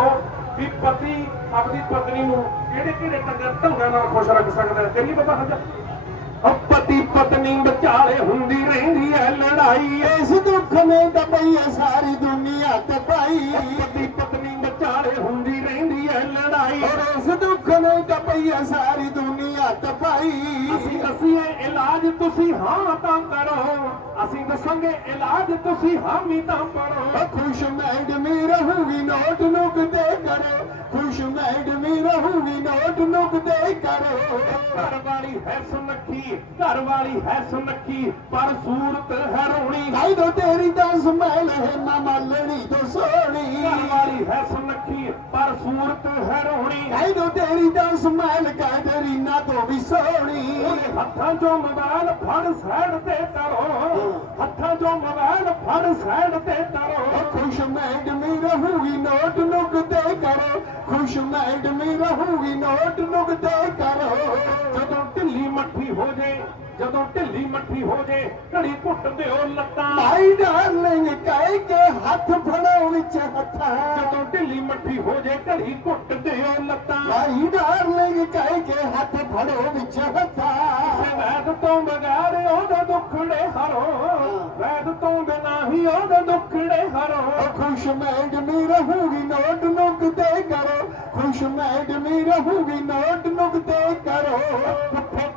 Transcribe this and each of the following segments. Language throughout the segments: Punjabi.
ਕਰੋ ਵੀ ਪਤੀ ਆਪਣੀ ਪਤਨੀ ਨੂੰ ਕਿਹੜੇ ਕਿਹੜੇ ਢੰਗਾਂ ਢੰਗਾਂ ਨਾਲ ਖੁਸ਼ ਰੱਖ ਸਕਦਾ ਹੈ? ਕਰੀਏ ਬਾਬਾ ਹਜਾ ਉਹ ਪਤੀ ਪਤਨੀ ਵਿਚਾਲੇ ਹੁੰਦੀ ਰਹਿੰਦੀ ਹੈ ਲੜਾਈ। ਇਸ ਦੁੱਖ ਨੇ ਦਬਈ ਹੈ ਸਾਰੀ ਦੁਨੀਆ ਤੇ ਪਾਈ ਪਤੀ ਪਤਨੀ ਵਿਚਾਲੇ ਹੁੰਦੀ ਰਹਿੰਦੀ ਹੈ ਲੜਾਈ। ਇਸ ਦੁੱਖ ਨੇ ਦਬਈ ਹੈ ਸਾਰੀ ਦੁਨੀਆ ਤੇ ਪਾਈ ਅਸੀਂ ਅਸੀਂ ਇਲਾਜ ਤੁਸੀਂ ਹਾਂ ਤਾਂ ਕਰੋ। ਅਸੀਂ ਦੱਸਾਂਗੇ, ਇਲਾਜ ਤੁਸੀਂ ਹਾਮੀ ਤਾਂ ਕਰੋ ਖੁਸ਼ ਮੈਡਮੀ ਰਹੂਗੀ ਨੋਟ ਨੂੰ ਨੁਕ ਦੇ ਕਰੋ। ਘਰ ਵਾਲੀ ਹੈ ਸੁਨੱਖੀ ਘਰ ਵਾਲੀ ਹੈ ਸੁਨੱਖੀ ਪਰ ਸੂਰਤ ਹੈ ਰੋਣੀ। ਦੋ ਤੇਰੀ ਤਾਂ ਸਮੈਲ ਹੈ ਮਾਮਾ ਲੜੀ ਤੋਂ ਸੋਹਣੀ। ਘਰ ਵਾਲੀ ਹੈ ਸੁਨੱਖੀ ਪਰ ਸੂਰਤ ਹੈ ਰੋਣੀ ਭਾਈ ਦੋ ਤੇਰੀ ਤਾਂ ਸਮੈਲ ਕੈਟਰੀਨਾ ਤੋਂ ਵੀ ਸੋਹਣੀ। ਉਹਦੇ ਹੱਥਾਂ 'ਚੋਂ ਮੋਬਾਈਲ ਫੜ ਸਾਈਡ ਤੇ ਕਰੋ ਹੱਥਾਂ 'ਚੋਂ ਮੋਬਾਈਲ ਫੜ ਸਾਈਡ ਤੇ ਕਰੋ ਖੁਸ਼ ਮੈਡਮੀ ਰਹੂਗੀ ਨੋਟ ਨੁਕ ਤੇ ਕਰੋ। ਖੁਸ਼ ਮੈਡਮੀ ਰਹੂਗੀ ਨੋਟ ਨੁਕ ਤੇ ਕਰੋ। ਜਦੋਂ ਢਿੱਲੀ ਮੱਠੀ ਹੋ ਜੇ ਜਦੋਂ ਢਿੱਲੀ ਮੱਠੀ ਹੋ ਜੇ ਘੜੀ ਘੁੱਟ ਦਿਓ ਲੱਤਾਂ। ਭਾਈ ਡਾਰਲਿੰਗ ਕਹਿ ਕੇ ਹੱਥ ਫੜੋ ਵਿੱਚ ਹੱਥਾਂ ਜਦੋਂ ਢਿੱਲੀ ਮੱਠੀ ਹੋ ਜੇ ਘੜੀ ਘੁੱਟ ਦਿਓ ਲੱਤਾਂ। ਭਾਈ ਡਾਰਲਿੰਗ ਕਹਿ ਕੇ ਹੱਥ ਫੜੋ ਵਿੱਚ ਹੱਥਾਂ ਵੈਦ ਤੋਂ ਬਗੈਰ ਉਹਦੇ ਦੁੱਖੜੇ ਹਰੋ। ਵੈਦ ਤੋਂ ਬਿਨਾ ਹੀ ਉਹਦੇ ਦੁੱਖੜੇ ਹਰੋ। ਖੁਸ਼ ਮੈਡਮੀ ਰਹੂਗੀ ਨੋਟ ਨੁਕ ਤੇ ਕਰੋ। ਖੁਸ਼ ਮੈਡਮੀ ਰਹੂਗੀ ਨੋਟ ਨੁਕ ਤੇ ਕਰੋ।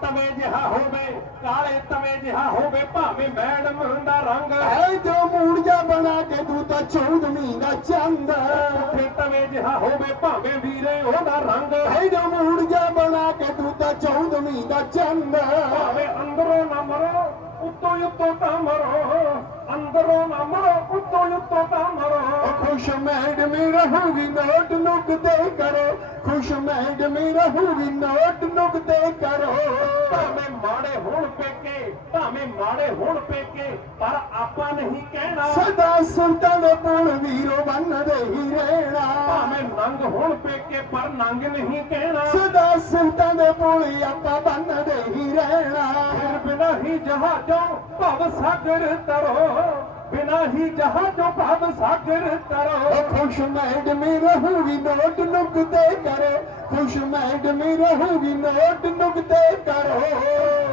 ਤਵੇ ਜਿਹਾ ਹੋਵੇ ਕਾਲੇ ਤਵੇ ਜਿਹਾ ਹੋਵੇ ਭਾਵੇਂ ਮੈਡਮ ਦਾ ਰੰਗ ਐ ਜੋ ਮੂੜਜਾ ਬਣਾ ਕੇ ਤੂੰ ਤਾਂ ਚੌਦਵੀਂ ਦਾ ਚੰਦ। ਪੁੱਠੇ ਤਵੇ ਜਿਹਾ ਹੋਵੇ ਭਾਵੇਂ ਵੀਰੇ ਉਹਦਾ ਰੰਗ ਐ ਜੋ ਮੂੜਜਾ ਬਣਾ ਕੇ ਤੂੰ ਤਾਂ ਚੌਦਵੀਂ ਦਾ ਚੰਦ। ਭਾਵੇਂ ਅੰਦਰੋਂ ਨਾ ਮਰੋ ਉੱਤੋਂ ਉੱਤੋਂ ਤਾਂ ਮਰੋ। ਅੰਦਰੋਂ ਨਾ ਮਰੋ ਉੱਤੋਂ ਉੱਤੋਂ ਤਾਂ ਮਰੋ। ਖੁਸ਼ ਮੈਡਮੀ ਰਹੂਗੀ ਨੋਟ ਨੁਕ ਤੇ ਕਰੋ। ਖੁਸ਼ ਮੈਡਮੀ ਰਹੂਗੀ ਨੋਟ ਨੁਕ ਤੇ ਕਰੋ। ਭਾਵੇਂ ਮਾੜੇ ਹੋਣ ਪੇਕੇ ਭਾਵੇਂ ਮਾੜੇ ਹੋਣ ਪੇਕੇ ਪਰ ਆਪਾਂ ਨਹੀਂ ਕਹਿਣਾ। ਸਦਾ ਸੁਲਤਾਨ ਪੁਣ ਵੀਰੋ ਬੰਨਦੇ ਹੀ ਰਹਿਣਾ। ਭਾਵੇਂ ਨੰਗ ਹੋਣ ਪੇਕੇ ਪਰ ਨੰਗ ਨਹੀਂ ਕਹਿਣਾ। ਸਦਾ ਸੁਲਤਾਨ ਪੁਣ ਆਪਾਂ ਬੰਨਦੇ ਹੀ ਰਹਿਣਾ। ਬਿਨਾ ਹੀ ਜਹਾਜ਼ੋਂ ਭਵ ਸਾਗਰ ਤਰੋ। ਬਿਨਾ ਹੀ ਜਹਾਜ਼ੋਂ ਭਵ ਸਾਗਰ ਤਰੋ। ਖੁਸ਼ ਮੈਡਮੀ ਰਹੂਗੀ ਨੋਟ ਨੁਕ ਤੇ ਕਰੋ। ਖੁਸ਼ ਮੈਡਮੀ ਰਹੂਗੀ ਨੋਟ ਨੁਕ ਤੇ ਕਰੋ।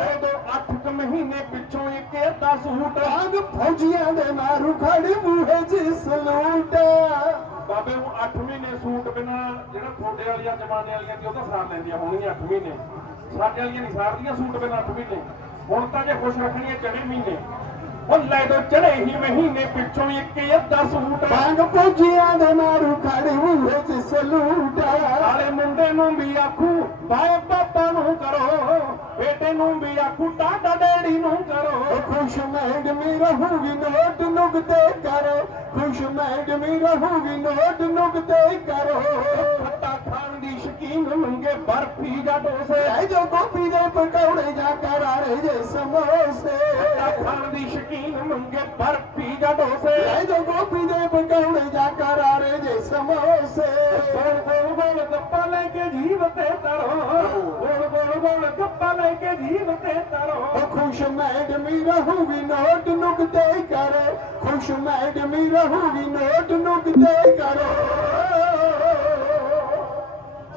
ਉਦੋਂ 8 ਕੁ ਮਹੀਨੇ ਪਿੱਛੋਂ ਇੱਕ ਅੱਧਾ ਸੂਟ ਆਗ ਫੌਜੀਆਂ ਦੇ ਮਾਰੂ ਖੜੀ ਮੂਹੇ ਜੀ ਸਲੂਟ। ਬਾਬੇ ਨੂੰ 8 ਮਹੀਨੇ ਸੂਟ ਬਿਨਾ ਜਿਹੜਾ ਤੁਹਾਡੇ ਵਾਲੀਆਂ ਜਮਾਨੇ ਵਾਲੀਆਂ ਸੀ ਉਹ ਤਾਂ ਸਾਰ ਲੈਂਦੀਆਂ ਹੋਣਗੀਆਂ 8 ਮਹੀਨੇ। ਸਾਡੇ ਵਾਲੀਆਂ ਨਹੀਂ ਸਾਰਦੀਆਂ ਸੂਟ ਬਿਨਾ 8 ਮਹੀਨੇ। ਹੁਣ ਤਾਂ ਜੇ ਖੁਸ਼ ਰੱਖਣੀਆਂ ਚੜੇ ਮਹੀਨੇ। ਹੁਣ ਲੈ ਦੋ ਚੜੇ ਹੀ ਮਹੀਨੇ ਪਿੱਛੋਂ ਇੱਕ ਅੱਧਾ ਸੂਟ। ਬਾਗ ਫੌਜੀਆਂ ਦੇ ਮਾਰੂ ਖੜੀ ਜੀ ਸਲੂਟ। ਵਾਲੇ ਮੁੰਡੇ ਨੂੰ ਵੀ ਆਖੂ ਬਾਏ ਪਾਪਾ ਨੂੰ ਕਰੋ ਬੇਟੇ ਨੂੰ ਵੀ ਆਖੂ ਟਾਟਾ ਡੈਡੀ ਨੂੰ ਕਰੋ। ਉਹ ਖੁਸ਼ ਮੈਡਮੀ ਰਹੂਗੀ ਨੋਟ ਨੁਕ ਤੇ ਕਰੋ। ਖੁਸ਼ ਮੈਡਮੀ ਰਹੂਗੀ ਨੋਟ ਨੁਕਤੇ ਕਰੋ। ਖੱਟਾ ਖਾਣ ਦੀ ਸ਼ਕੀਨ ਮੰਗੇ ਬਰਫੀ ਦਾ ਡੋਸੇ। ਐ ਜੋ ਗੋਪੀ ਦੇ ਪਕੌੜੇ ਜਾਂ ਕਰਾਰੇ ਜੇ ਸਮੋਸੇ। ਖੱਟਾ ਖਾਣ ਦੀ ਸ਼ਕੀਨ ਮੰਗੇ ਬਰਫੀ ਦਾ ਡੋਸੇ। ਐ ਜੋ ਗੋਪੀ ਦੇ ਪਕੌੜੇ ਜਾਂ ਕਰਾਰੇ ਜੇ ਸਮੋਸੇ। ਗੋਲ ਬੋਲ ਗੋਲ ਗੱਪਾ ਲੈ ਕੇ ਜੀਵ ਤੇ ਤਰੋ। ਬੋਲ ਗੋਲ ਗੋਲ ਗੱਪਾ ਲੈ ਕੇ ਜੀਵ ਤੇ ਤਰੋ। ਖੁਸ਼ ਮੈਡਮੀ ਰਹੂਗੀ ਨੋਟ, ਨੁਕ ਕਰੋ। ਖੁਸ਼ ਮੈਡਮੀ ਰਹੂਗੀ ਨੋਟ ਨੋਟ ਦੇ ਕਰੋ।